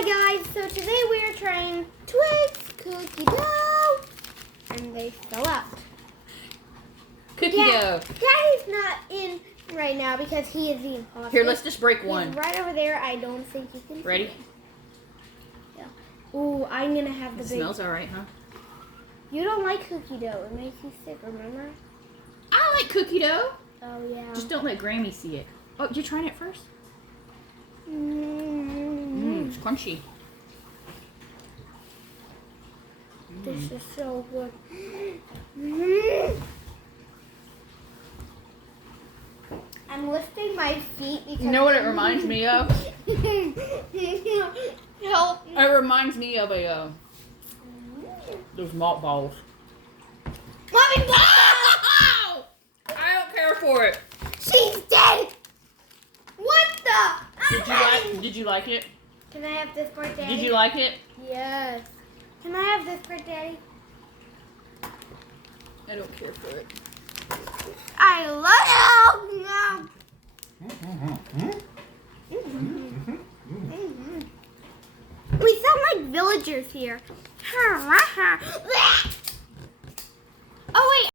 Hi guys, so today we are trying Twix cookie dough, and they fell out. Cookie dough. Daddy's not in right now because he is eating pasta. Here, let's just break one. He's right over there. I don't think you can. Ready? Yeah. Ooh, I'm gonna have the It big. smells alright, huh? You don't like cookie dough. It makes you sick. Remember? I like cookie dough. Oh yeah. Just don't let Grammy see it. Oh, you trying it first? It's crunchy. This is so good. I'm lifting my feet because. You know what it reminds me of? Help me. It reminds me of those malt balls. Mommy, Oh! I don't care for it. she's dead. What the? Did you like it? Can I have this part, Daddy? Did you like it? Yes. Can I have this part, Daddy? I don't care for it. I love it. We sound like villagers here.